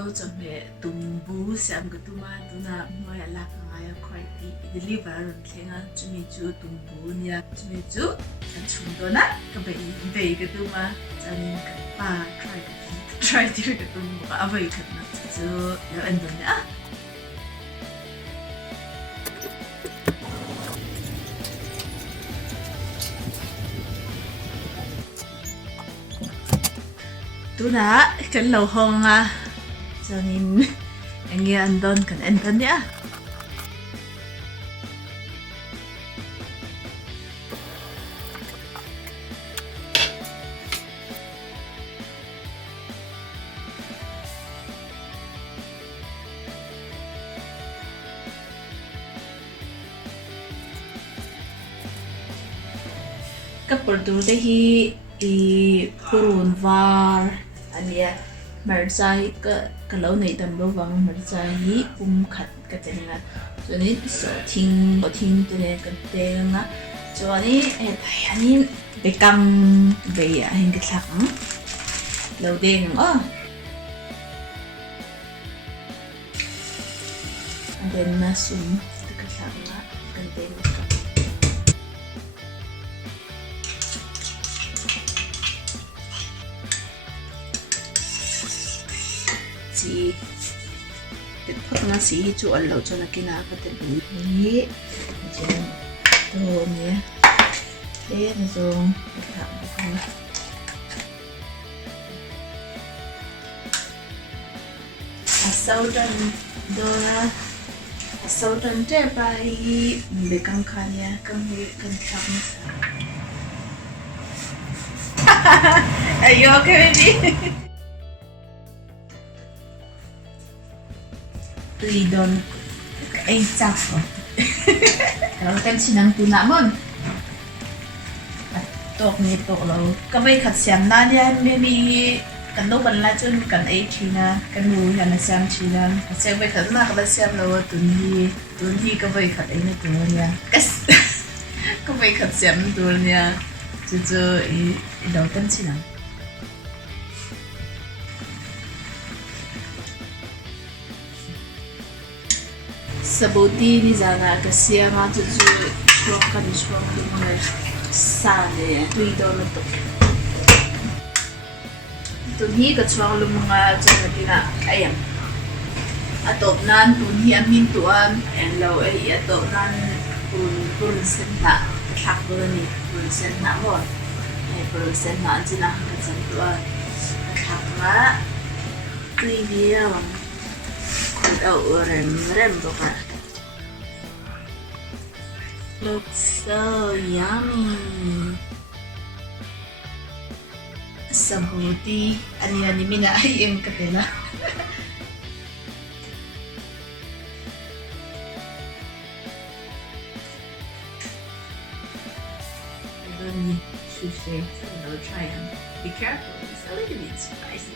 Mizo chawhmeh TumBu siam ka tuma tuna moi ala ka ngaya khoi ti deliver thlenga chumi chu TumBu nia chumi chu kan chung do na ka bei ka tuma chanin ka pa try ti ka TumBu ka avai ka na chu lo en don ya tuna kan lo hong a chanin engi andon kan entan ya kapur tu te hi I purun var ania marchai ka lo nei tam lo wang marchai hi khat ka chenga choni so thing te ne ka te nga choni e thani bekam be ya hin ka thak lo deng and then nasum ka thak nga kan te si cái phật nga si chu al lo cho na kina ka te bu ni chen to ne e na so ka ka asaudan do na asaudan te bai be kang khania kang he kan thak are you okay baby tùy đồn anh chọc rồi tem chỉ năng tu nã môn tộc này tộc lâu các bạn khát xem na nha maybe cần đâu cần là chân cần ấy chỉ na cần nuôi là xem chỉ na xem vậy khát na các bạn xem lâu tuần hi các bạn khát ấy na tuần nha các bạn khát xem tuần nha chứ đầu tem chỉ năng sabuti ni zana ka siama chu chuang kan chuang ni mai sa le tui do na to hi ka chuang lu mga chana tina ayam atop nan tun hi amin tuan en lo ai atop nan pun sen na thak do ni pun sen na mo ai pun sen na china ka chan tuan thak ma tui ni oh, rem boka. Looks so yummy. Sabuti. Ani mina ayam katela. I don't need sushi, so I'll try them. Be careful, it's a little bit spicy.